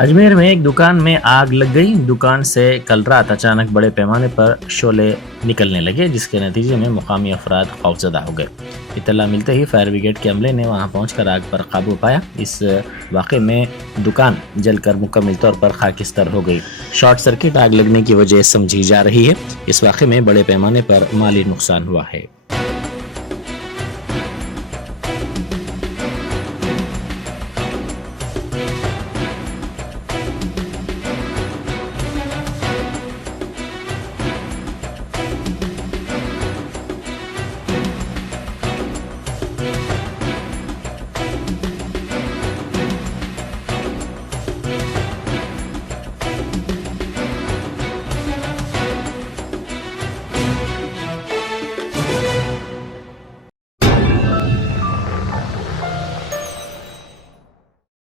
अजमेर में एक दुकान में आग लग गई। दुकान से कल रात अचानक बड़े पैमाने पर शोले निकलने लगे, जिसके नतीजे में मुकामी अफराद खौफजदा हो गए। इत्तला मिलते ही फायर ब्रिगेड के अमले ने वहां पहुंचकर आग पर काबू पाया। इस वाक़े में दुकान जलकर मुकम्मल तौर पर खाकिस्तर हो गई। शॉर्ट सर्किट आग लगने की वजह समझी जा रही है। इस वाक़े में बड़े पैमाने पर माली नुकसान हुआ है।